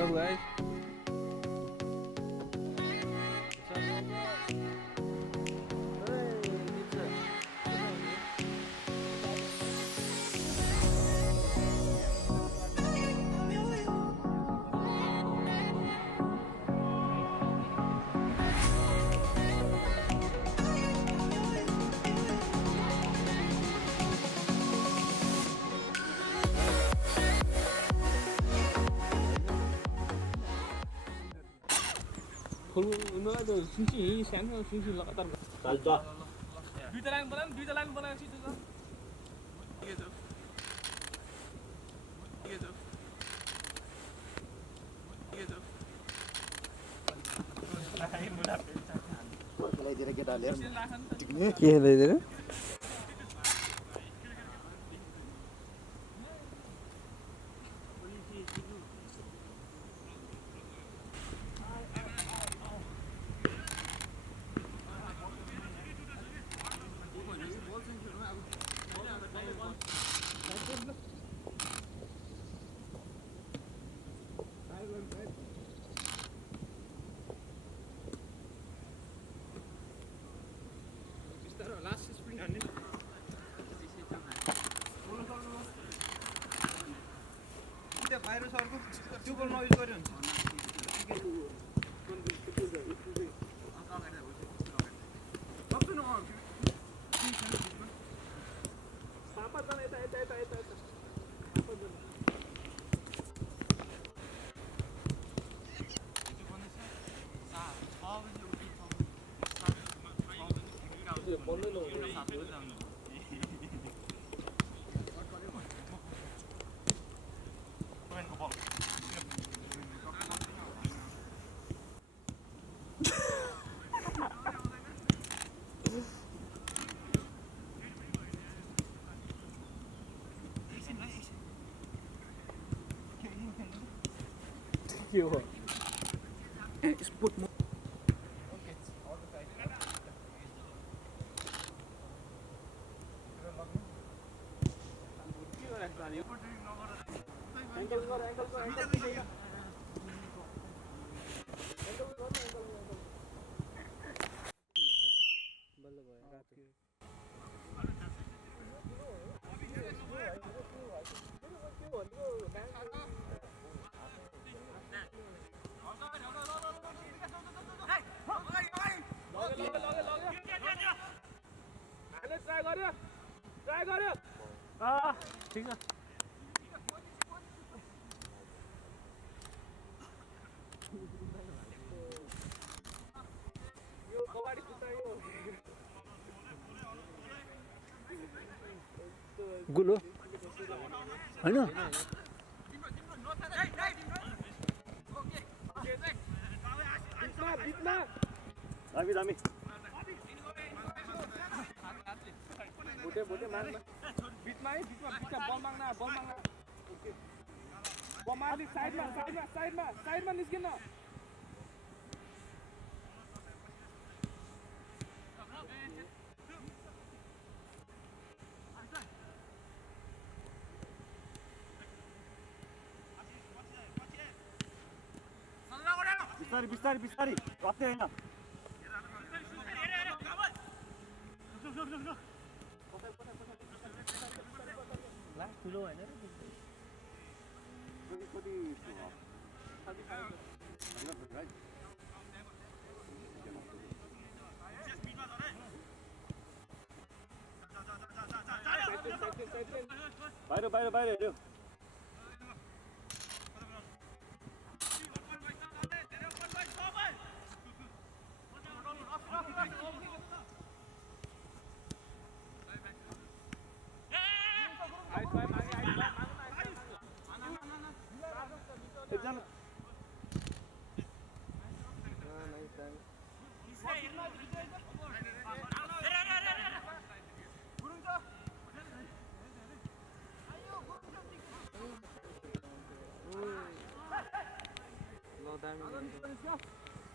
up, guys? उनीहरूलाई त सुन्छु यही सानो सुन्छु लगातार चाल्छ दुईटा लाइन बनायो छिटो ल के ल्याइदिएर भाइरसहरुको त्यो बोल्न युज गर्यो हुन्छ के हो स्पोर्ट मो ट्राई गर्यो ठीक छ यो कबड्डी कुटायो गुलो हैन बिचमा दामी दामी भोटे मार्न बिचमा है बिचमा बल माग्न ओके बल मार्ने साइडमा निस्किन बिस्तारी रक्ते हैन लास्ट ठुलो हैन बाहिर हेर्यो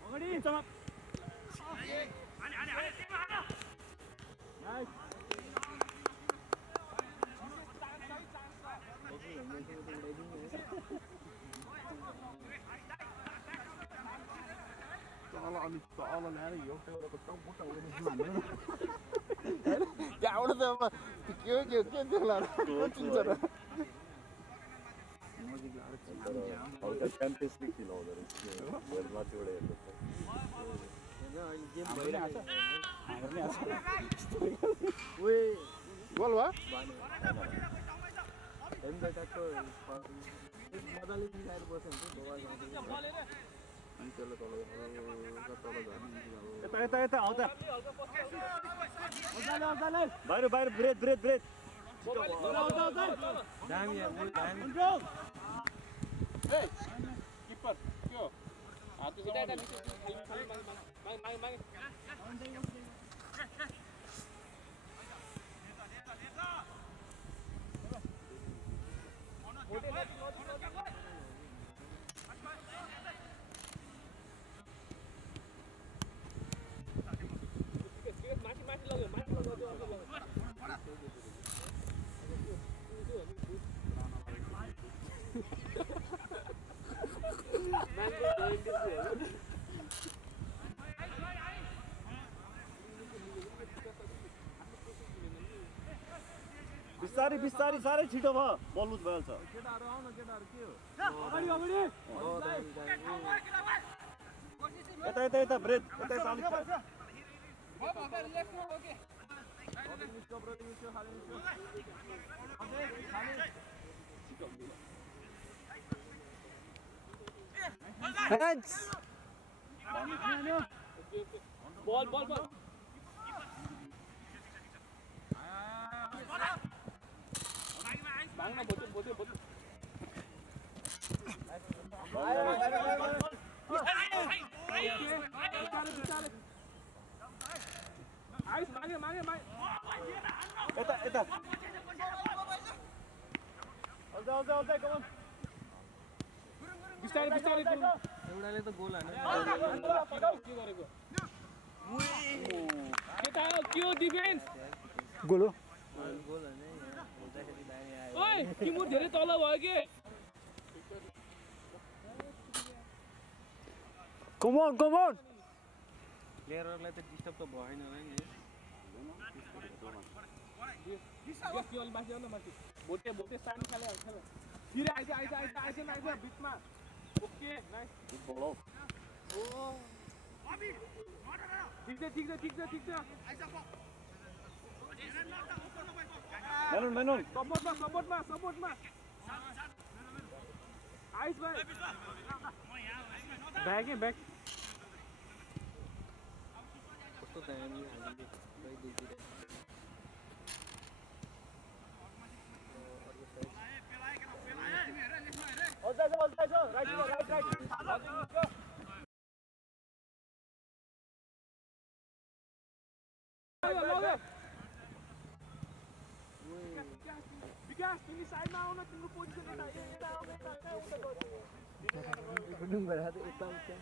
अगाडि चमक नाइस अलि तल ल्याएर एउटाको टम्पुट त्यहाँबाट त अब के देख्ला चिन्छ र हल्का फ्यान्टेस्टिक फिल आउँदो रहेछ माथिबाट गोल भयो मजाले मिलाएर बस्यो भने यता यता आउँछ बाहिर बाहिर ब्रेथ ब्रेथ ब्रेथ दामी किपर के हो हात मागे माथि लग्यो बिस्तारै बिस्तारै साह्रै छिटो भयो बल लुज भइहाल्छ केटाहरु आउन केटाहरु के हो अगाडि यता यता यता ब्रेथ यता यता अलिक बल बल बल भागना बोते बोते बोते आइस मागे मागे मागे यता यता आउँछ आउँछ आउँछ कम अन बिस्तारै बिस्तारै एउटाले त गोल हान्यो के गरेको केटा के हो डिफेन्स गोल हो गोल हान्यो हुँदाखेरि दामी आयो ओइ किमु धेरै तल भयो के कम अन प्लेयरहरुलाई त डिस्टर्ब त भएन होला नि के अलि माथि आउन माथि बोते बोते सानी खाले हाल्छ फिर आइज आइज आइज आइज आइज बिचमा ओके नाइस गुड बल हो ओ ठीक छ मेनन सपोर्टमा आइस भाइ ब्याक कस्तो दामी हाल्यो दुईतिर विकास तिमी साइडमा आउन तिम्रो पोजिसन यता आउन यता गुडुङ भएर त यता उता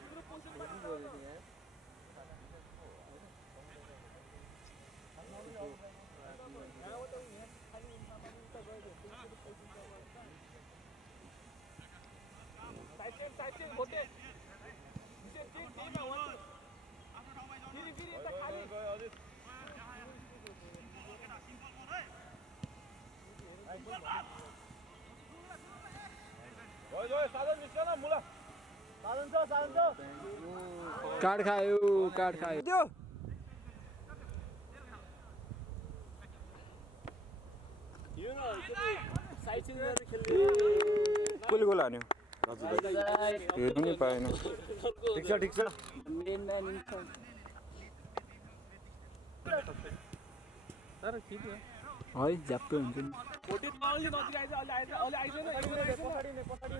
साइड चेक होते निचे ठीक टीम है वन फिर यता खाली गयो साधन निस्कन मुला साधन छ कार्ड खायो त्यो यो न साइड चेक गरेर खेल्ने कसले गोल हान्यो राजु भाइ हेर्नु नि पाएन ठिक छ मेन म्यान इन तर ठिक हो है झ्याप्पै हुन्छ नि बोटे तलले नजिक आइज न पछाडी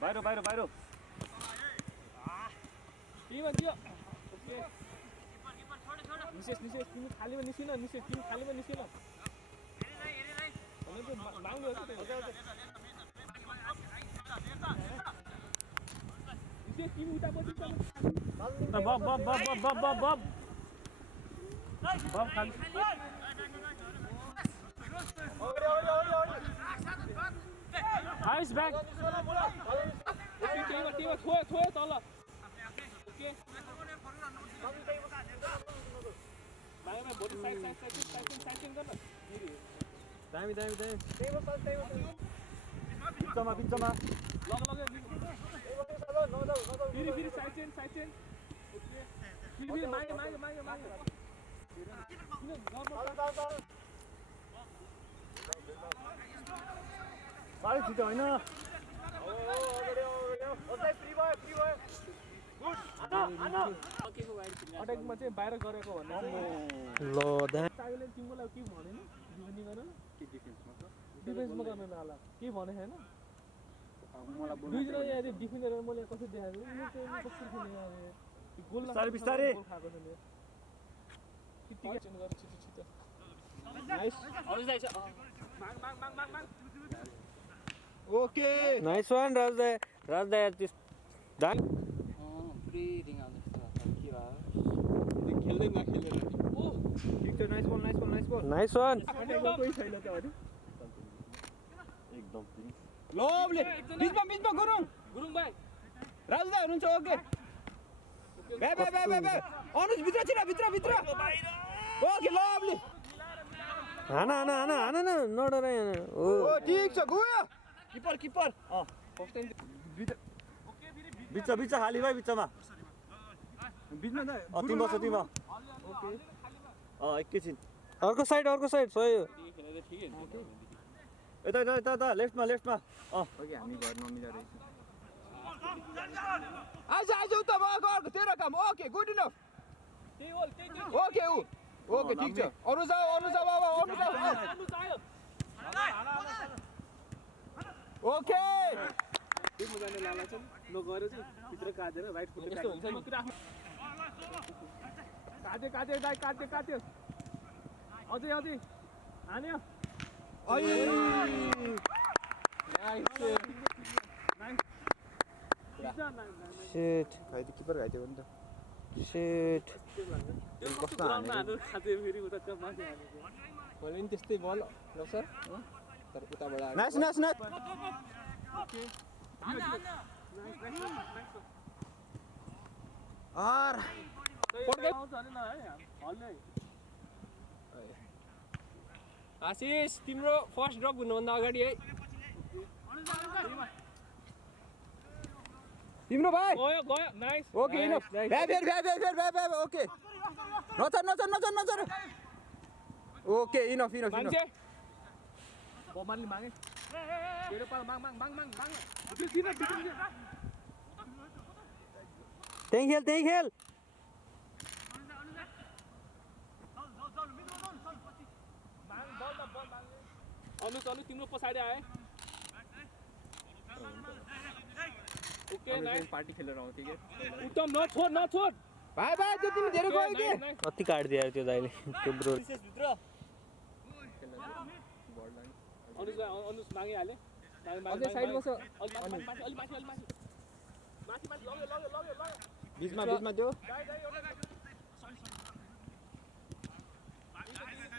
बाहिर बाहिर बाहिर टिम दियो ओके निशेष तिमी खालीमा निस्किन तिमी खालीमा निस्किन भनेको माग्नु हो निशेष तिमी उतापट्टि बब खाली आइस ब्याक टिम थोयो तल ओके मागे भोलि साइड गर्न दामी दामी दामी बिचमा बिचमा लग फेरि साइड चेन ओके फेरि मागे साह्रै छिटो होइन अट्याकमा चाहिँ बाहिर गरेको भन्दा ल दा चाहिँले तिम्रो लागि के भनेन डिफेन्डिङ गर्न डिफेन्समा गर्न नला के भने छैन दुईजना यहाँ डिफेन्डर मैले कसरी देखाएको कसरी खेल्ने गोल बिस्तारै खाएको छ नि चेन्ज गरेर छिटो नाइस माग ओके नाइस वान राजदा यार त्यस दाङ खेल्दै नखेलेर ओ ठिक छ नाइस बल नाइस वान कोही छैन त अरे एकदम लभले बिचमा गुरुङ भाइ राजु दा हुनुहुन्छ ओके बे अनुज भित्र ओके लभले हाना नडरा ओ ओ ठीक छ गयो किपर बिच खाली भाइ बिचमा तिमी बस तिमी ओके एकैछिन अर्को साइड सही हो यता लेफ्टमा ओके हामी घर नमिला रहेछ आज उता भएको तेरो काम okay good enough okay okay ठीक छ अनुज बाबा ओके टिममा जाने लाला छ लो गएर चाहिँ भित्र काटेर राइट फुट यस्तो हुन्छ नि काट्यो अझै हान्यो शिट खाइदियो किपर खाइदियो भने त शिट कस्तो हान्यो खाते फेरि उता माथि हानेको भोलि नि त्यस्तै बल ल सर तर उताबाट नाइस आर आशिष तिम्रो फर्स्ट ड्रप हुनुभन्दा अगाडि है तिम्रो भाइ गयो नाइस ओके इनफ भ्या ओके नचर ओके इनफ मान्छे बमानले मागे तेरो पाल माग त्यही खेल अनु तिम्रो पछाडि आए ओके नाइस पार्टी खेलेर आउँथ्यो कि उत्तम नछोड भाइ त्यो तिमी धेरै गयो कि कति काटिदियो यार त्यो दाइले त्यो ब्रो अनुज मागिहाले अझै साइड बस बिचमा त्यो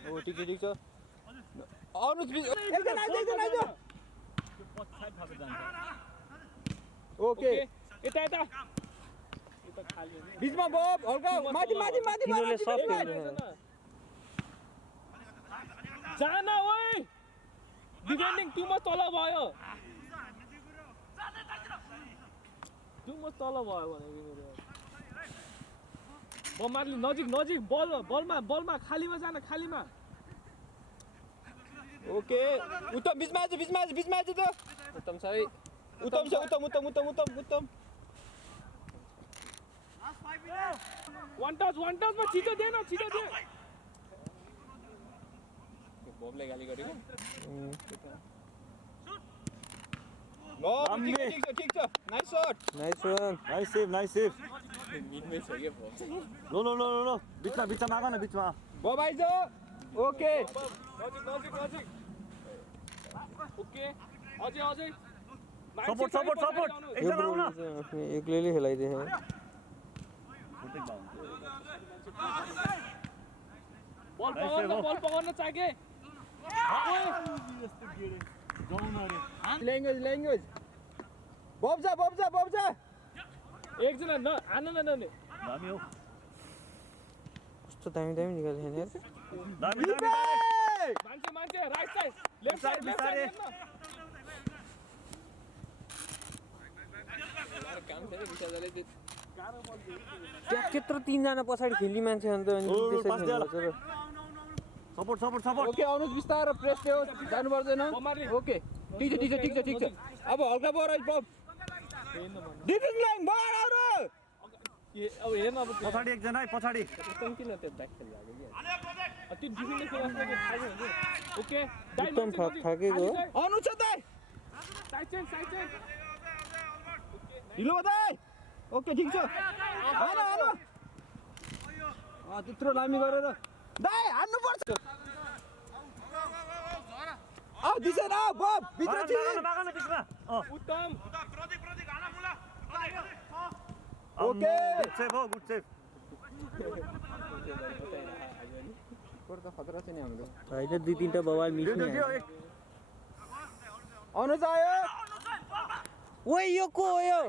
ओ ठिक छ अनुज एकजना आइज ओके यता बिचमा बब हल्का माथि तिमीले सब जान ओइ डिफेन्डिङ टु मच तल भयो भने बमारले नजिक बलमा खालीमा जान खालीमा ओके उत्तम बिचमा आइज त उत्तम सही उत्तम वान टचमा छिटो दे बबले गाली गरेको ठिक छ nice shot nice one nice save मिडमै छ के बब लो बिचमा माग न बिचमा बब आइज ओके नजिक ओके अझै सपोर्ट यो ब्रो एक्लैले खेलाइदिए बल पकड्न चाके ल्याङ्ग्वेज बब्जा एकजना न आन न न दामी हो कस्तो दामी दामी निकाल्छ नि यार दामी मान्छे मान्छे राइट साइड लेफ्ट साइड काम छैन विशालले त्यो त्यहाँ त्यत्रो तीनजना पछाडि खेल्ने मान्छे अन्त अनि पास त्यसरी दिया खेल्नु पर्छ र। Support support support okay Anuj बिस्तारो प्रेस ल्याऊ जानु पर्दैन ओके ठिक छ अब हल्का बराइ बब डिफेन्स लाइन बढाउनु अब हेर्न अब पछाडी एकजना है पछाडी एकदम किन त्यो ब्याक खेल लाग्यो कि त्यो डिफेन्डर खेला ओके एकदम थाकेको हो। अनुज छ दाइ साइड चेन्ज ढिलो दाइ ओके ठिक छ हैन त्यत्रो लामी गरेर दाइ हान्नु पर्छ दिशा न बब भित्र बागन छिर बागन त्यसमा उत्तम ओके गुड सेभ हो गुड सेभ स्कोर त खतरा छ नि हाम्रो होइन दुई तिनवटा बवाल मिस नि दियो एक अनुज आयो ओ यो को हो यो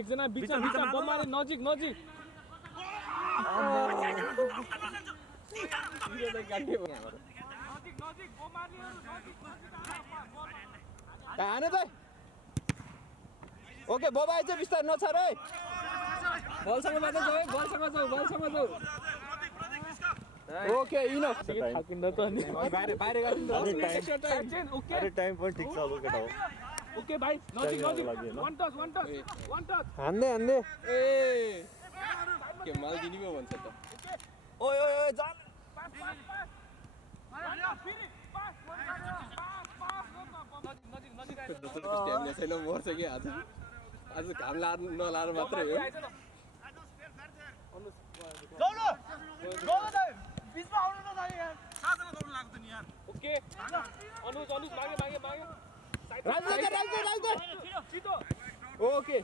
एकजना बिचमा बिचमा बल मारे नजिक हाने दाइ ओके बब आइज बिस्तार नछाड है बलसँग मात्र जाऊ बलसँग जाऊ ओके इनफ थाकिन्न त नि बाहिर गाडी साइड चेन्ज ओके अरे टाइम पनि ठिक छ अब केटा हो ओके भाइ नजिक वन टच हान्दै ए के माल दिने पो भन्छ त ओइ जान स्ट्यामिना छैन मर्छ कि आज घाम नलाएर मात्रै हो ओके अनुज मागे राइट छिटो ओके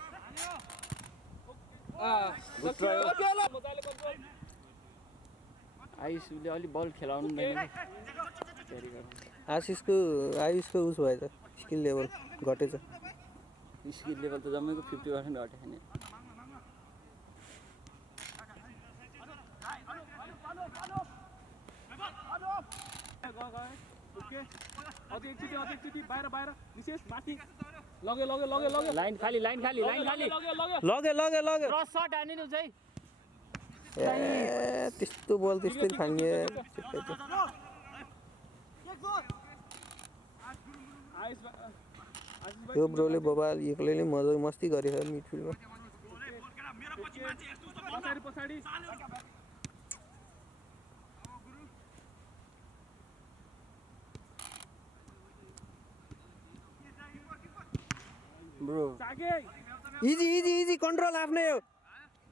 ओके ल मजाले कन्ट्रोल आयुषले अलि बल खेलाउनु हुँदैन आशिषको उस भयो त स्किल लेभल घटेछ स्किल लेभल त जम्मैको 50% घट्यो नि ओके अझै एकचोटि बाहिर विशेष माथि लगे लाइन खाली लग्यो क्रस शट हानिनु चाहिँ ए त्यस्तो बल त्यस्तै फाल्ने यो ब्रोले बबाल एक्लैले मजा मस्ती गरेछ मिडफिल्डमा पछाडि ब्रो इजी कन्ट्रोल आफ्नै हो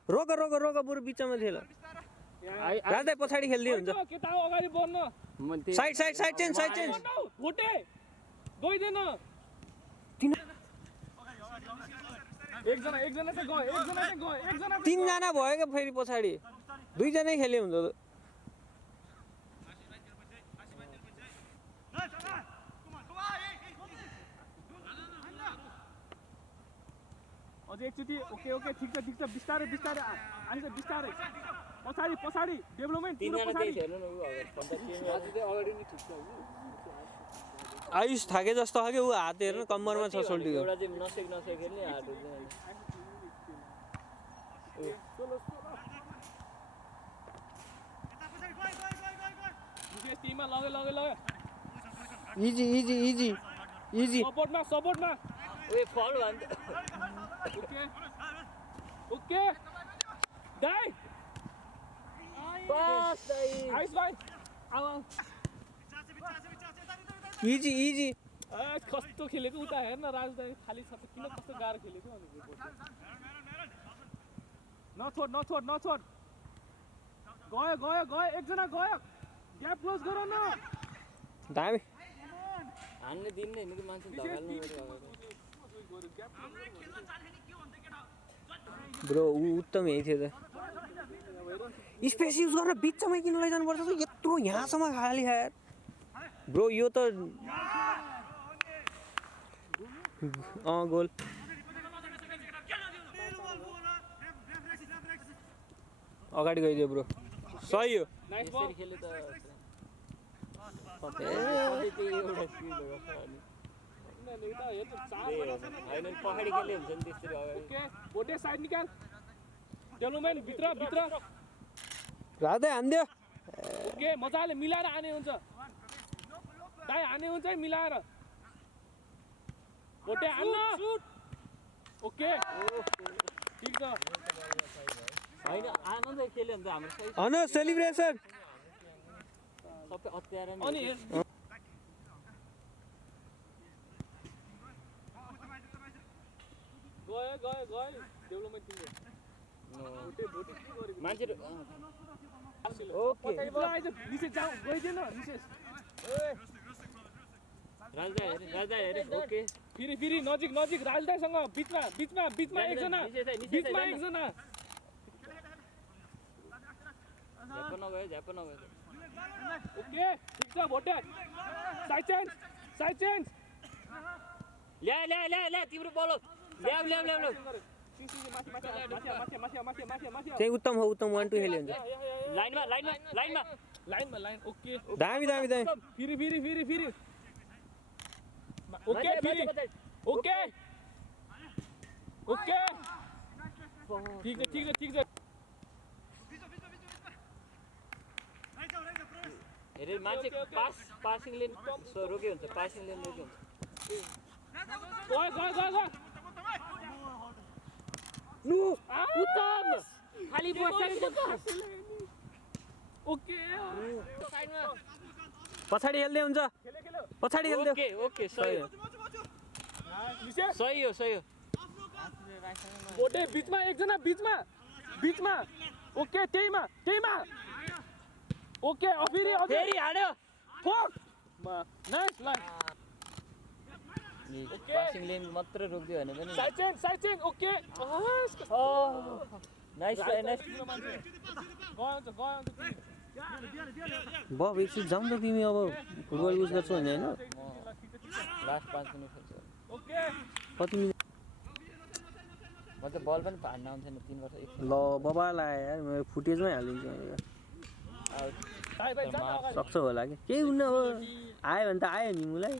रोक बरु बिचमा थिएन रातै पछाडि खेल्दै हुन्छ केटा हो अगाडि बढ्न साइड चेन्ज भोटे गइदैन एकजना चाहिँ गयो तीनजना भयो क्या फेरि पछाडि दुईजनै खेले हुन्छ त अझै एकचोटि ओके ठिक छ बिस्तारै आइज बिस्तारै पछाडि डेभलपमेन्ट आयुष थाके जस्तो हो कि ऊ हात हेर्नु कम्मरमा छ सोल्टीको एउटा चाहिँ नसेक खेल्ने हात विशेष टिममा लगे इजी सपोर्टमा ओए फल भन्छ ओके दाइ बस दाइ आइस भाइ आऊ इजी कस्तो खेलेको उता हेर्न राज दाइ खाली छ किन कस्तो गाह्रो खेलेको नछोड गयो एकजना गयो ग्याप क्लोज गर न दामी हान्ने दिन्ने हैन कि मान्छे धगाल्नु ब्रो ऊ उत्तम यही थियो त स्पेस युज गर्न बिचमा किन लैजानु पर्छ यत्रो यहाँसम्म खाली यार ब्रो यो त गोल अगाडि गइदियो ब्रो सही हो नाइस बल खेले त होइन पछाडि खेल्ने हुन्छ नि त्यसरी अगाडि ओके बोटे साइड निकाल डेभलपमेन्ट भित्र भित्र राधे हान्दियो ओके मजाले मिलाएर हाने हुन्छ दाइ हाने हुन्छ है मिलाएर बोटे हान्न ओके ठिक छ होइन आनन्द खेल्यो भने त हाम्रो सही अन सेलिब्रेसन सबै अत्याएर नि अनि गयो डेभलपमेन्ट तिम्रो बोटे के गरेको मान्छेहरू ओके आइज निसेस जाऊ गइदिएन निसेस राजा हेरे ओके फेरि नजिक राजदाईसँग बिचमा एकजना झ्याप नगयो ओके ठिक छ भोटे साइड चेन्ज ल्या तिम्रो बल ल्याउ त्यही उत्तम हो उत्तम 1 2 खेल्यो हुन्छ लाइन ओके दामी फेरि ओके ठिक छ हेरे मान्छे पासिङ लेन रोक्यो हुन्छ पासिङ लेन रोक्यो हुन्छ गयो नु उत्तम खाली ओके साइडमा पछाडि खेल्दै हुन्छ पछाडि खेल्दै ओके सही हो बोटे बिचमा एकजना बिचमा ओके त्यहीमा ओके फेरि हाड्यो फोक नाइस लाइन पासिङ लेन मात्र रोक्दियो भने पनि साइड चेन्ज ओके नाइस बब एकछिन जाउँ त तिमी अब फुटबल युज गर्छौ भने होइन लास्ट 5 मिनेट खेल्छु ओके कति मिनट म त बल पनि हान्न आउँथेन 3 वर्ष ल बबालाई यार मेरो फुटेजमै हालिदिन्छु सक्छ होला कि केही हुन्न हो आयो भने त आयो नि मलाई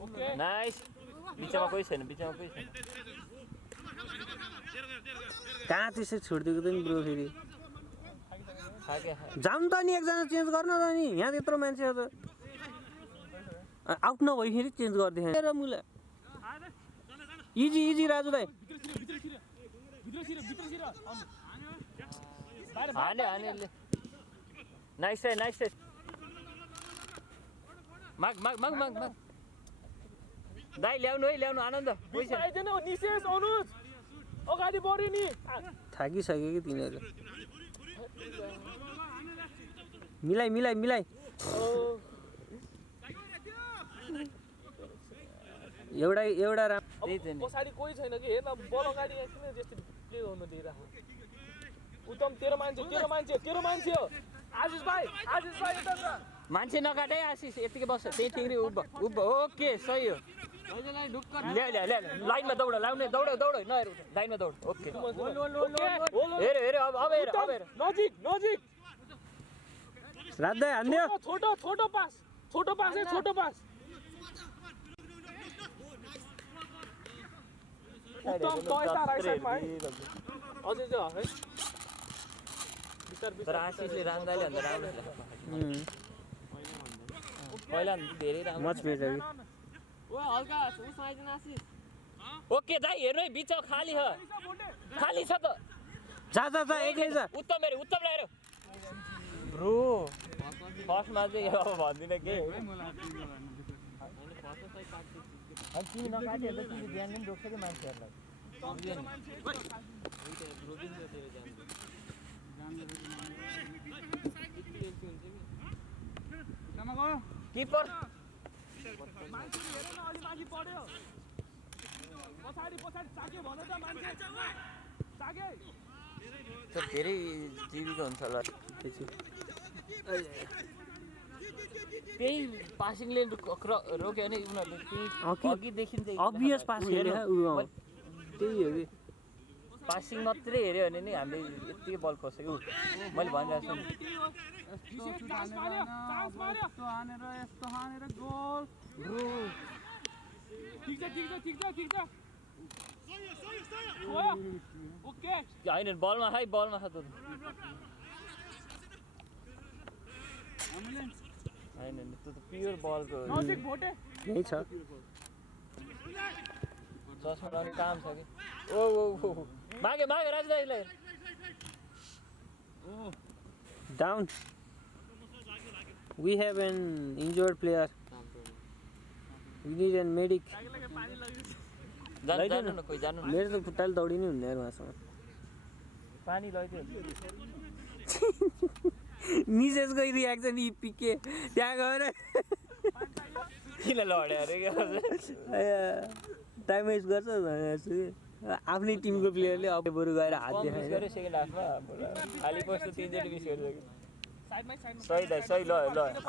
ओके नाइस बिचमा कोही छैन कहाँ त्यसै छोडिदिएको त नि ब्रो फेरि खाके जाउँ त नि एकजना चेन्ज गर्न त नि यहाँ त्यत्रो मान्छे त आउट नभई फेरि चेन्ज गरिदिएँ र मुला इजी राजु दाइ हाने नाइस माग दाइ ल्याउनु आनन्द आइदेन निसेस अनुज अगाडि बढ्यो नि थाकिसक्यो कि तिनीहरू मिलाइ एउटा पछाडि कोही छैन कि हेर्न बल अगाडि किन त्यसरी के गर्नु दिइराख उत्तम तेरो मान्छे हो आशिष भाइ यता छ मान्छे नकाटे आशिष यतिकै बस्छ त्यही ठिक उभ ओके सही हो ल्या लाइनमा दौड लाउने दौड नहेर लाइनमा दौड ओके हेर अब हेर नजिक राध्दै हान्दियो छोटो पास उत्तम तयसा राइट साइडमा है अझै छ है तर आशिषले रान्दाले भन्दा राम्रो पहिला धेरै राम्रो मच बेटर ओके दाइ हेर्नु है बिचमा खाली छ त जा एक्लै जा उत्तम ल्याएर ब्रो फर्स्टमा चाहिँ अब भन्दिनँ के अनि तिमी नकाटिहेर्दा तिमी ध्यान पनि रोक्छ कि मान्छेहरूलाई किपर धेरै जीविका हुन्छ होला त्यही पासिङ लेन रोक्यो भने उनीहरूले त्यही अघिदेखि अभियस पास खेले त्यही हो कि पासिङ मात्रै हेऱ्यो भने नि हामीले यत्तिकै बल पस्यो कि मैले भनिरहेको छु नि होइन बलमा खा त होइन नि त्यो त प्योर बलको यही छ चस्मा लगाउने काम छ कि ओ मागे राजदाईलाई down we have an injured player we need a medic जानु न कोही जानु न मेरो त खुट्टाले दौडिनै हुन्न यार उहाँसँग पानी लैदियो निजेसको रियाक्सन यी पिके त्यहाँ गएर किन लड्यो अरे टाइम वेस्ट गर्छ भनेर छु आफ्नै टिमको प्लेयरले अब बरु गएर हात मिस देखाएर गर्यो सेकेन्ड हाफमा खाली पस्यो 3 चोटि मिस गरिसक्यो सही ल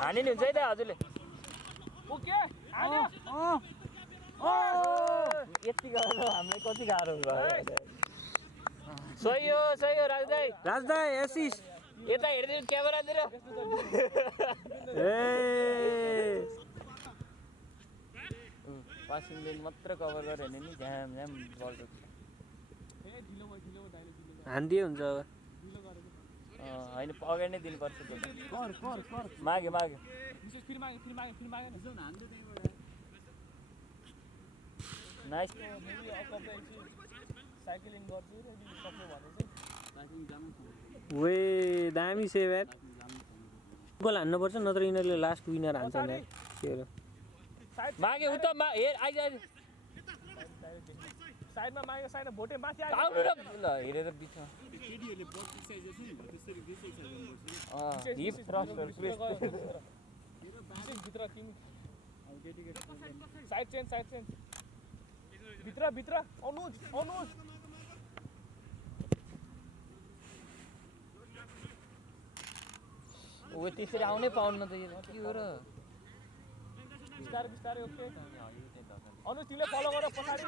हाने नि हुन्छ है त हजुरले यति गरेर हामीलाई कति गाह्रो भयो सही हो राजदाई एसिस्ट यता हेर्दिनु क्यामेरातिर पासिङ लेन मात्र कभर गऱ्यो भने नि झ्याम बल रोक्छ हान्दिए हुन्छ अब होइन अगाडि नै दिनुपर्छ त्यो माग्यो नाइस साइक्लिङ गर्छु र सक्नु भने चाहिँ वे दामी सेभ यार गोल हान्नुपर्छ नत्र यिनीहरूले लास्ट विनर हान्छन् यार के हो माग्यो उता हेर आइज साइडमा मागेको साइडमा भोटे माथि आउनु न ल हेरेर बिचमा हिप थ्रस्टर भित्र तिमी साइड चेन्ज भित्र अनुज ओ त्यसरी आउनै पाउन्न त यो के हो र बिस्तारै ओके अनुज तिमीले फलो गर पछाडि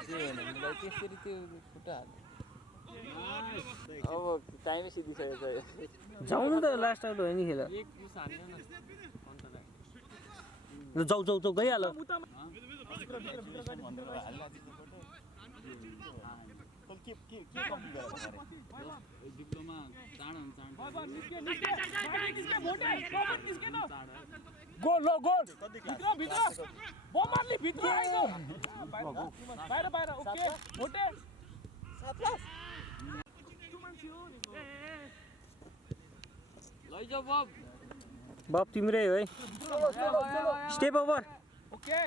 त्यसरी त्यो खुट्टा अब टाइमै सिधिसकेको छ जाउनु त लास्ट आउट हो नि खेल जाउ गइहाल गोल भित्र बमरले भित्र आइगयो बाहिर ओके भोटे लैजाऊ बब बब तिम्रै हो है स्टेप ओभर ओके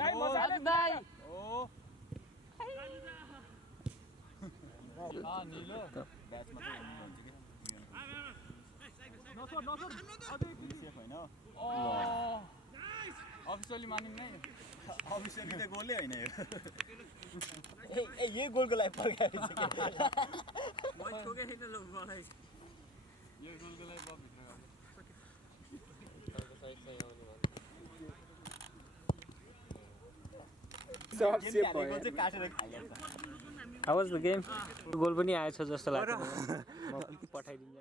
दाइ मजाले दाइ निलो ब्याचमा नसोर अझै सेफ होइन अफिसियली मानिम नै अफिसियली त गोलै होइन यो यही गोलको लागि फर्काएको यो गोलको लागि बब भित्र काटेर खाइहाल्छ how was the game goal पनि आएछ जस्तो लाग्छ म पठाइदिन्छु